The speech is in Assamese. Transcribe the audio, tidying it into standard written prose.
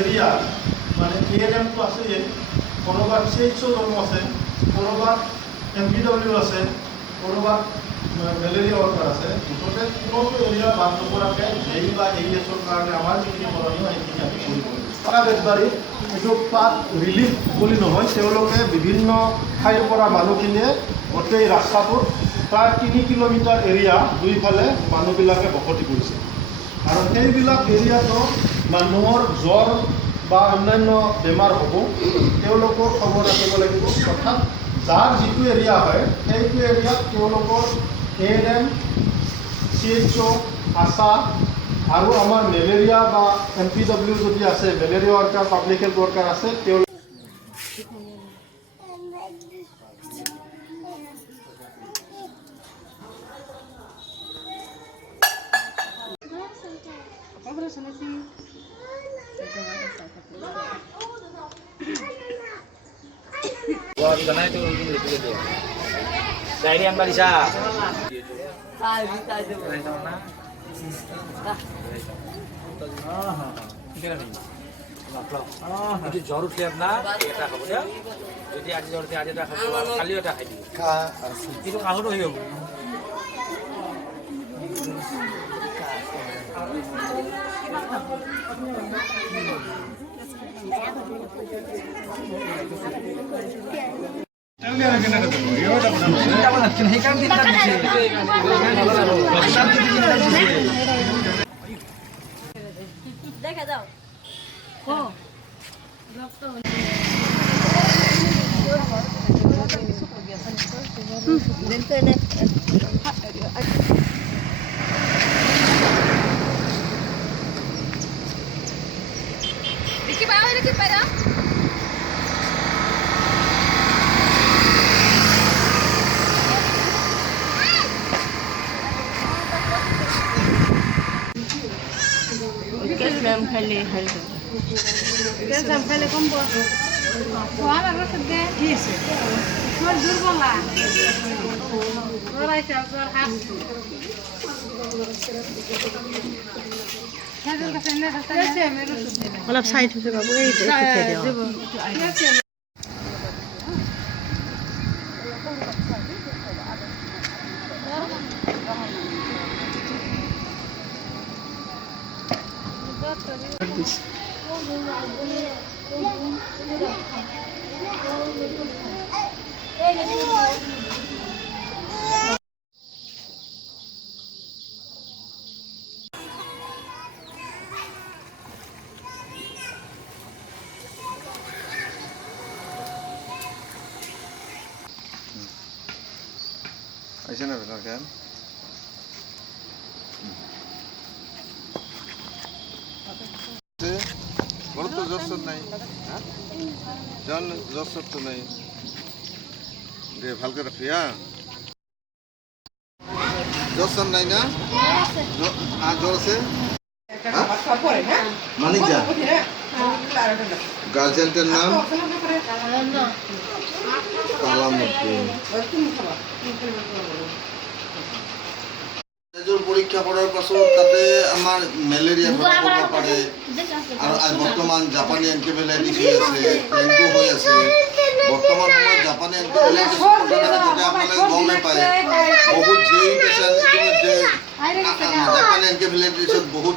এরিয়া মানে এএনএমটো আছে কোনোবাত CHO আছে, কোনোবাত MPW আছে, কোনোবাত মেলেৰিয়া ৱৰ্কাৰ আছে। মুঠতে কোনো এৰিয়া বাদ নপৰাকৈ এই বা AESৰ কাৰণে আমাৰ যিখিনি কৰণীয় সেইখিনি আমি কৰিব লাগিব। বেজবাৰী এইটো পাত ৰিলিফ বুলি নহয়, তেওঁলোকে বিভিন্ন ঠাইৰ পৰা মানুহখিনিয়ে গোটেই ৰাস্তাটোত প্ৰায় 3 কিলোমিটাৰ এৰিয়া দুইফালে মানুহবিলাকে বসতি কৰিছে। আৰু সেইবিলাক এৰিয়াতো মানুহৰ জ্বৰ বা অন্যান্য বেমাৰ হ'ব, তেওঁলোকৰ খবৰ ৰাখিব লাগিব। অৰ্থাৎ যাৰ যিটো এৰিয়া হয় সেইটো এৰিয়াত তেওঁলোকৰ ANM, CHO, আশা আৰু আমাৰ মেলেৰিয়া বা MPW যদি আছে, malaria worker, public health worker আছে, তেওঁলোক জ্বৰ উঠলে আপোনাৰ এটা খাব দিয়ক, যদি আজি জ্বৰ উঠে আজি এটা খাব, কালিও এটা খাই দিব, কিন্তু কাহতো হৈ যাব। দেখা যাও অলপ চাইড হৈছে বাবু, এইটো Ayşe ne bakarken? বলো তো জোর নাই, জল জোর তো নাই, দে ভালকে রাখি। হ্যাঁ, জোর নাই না, জোর আছে মানিক যা। গার্জেন্টের নাম কালামউদ্দিন। পরীক্ষা করার পাছত তাতে আমার ম্যালেরিয়া ধরা পড়ব পাৰে, আর বর্তমান জাপানি এনকেফেলাইটিস হয়ে আছে, ডেঙ্গু হয়ে আছে। বর্তমান সময়ত জাপানি এনকেফেলাইটিস যাতে আপনাদের গমে পায়, বহুত যেই পেশেন্ট ইতিমধ্যে জাপানি এনকেফেলাইটিসত বহুত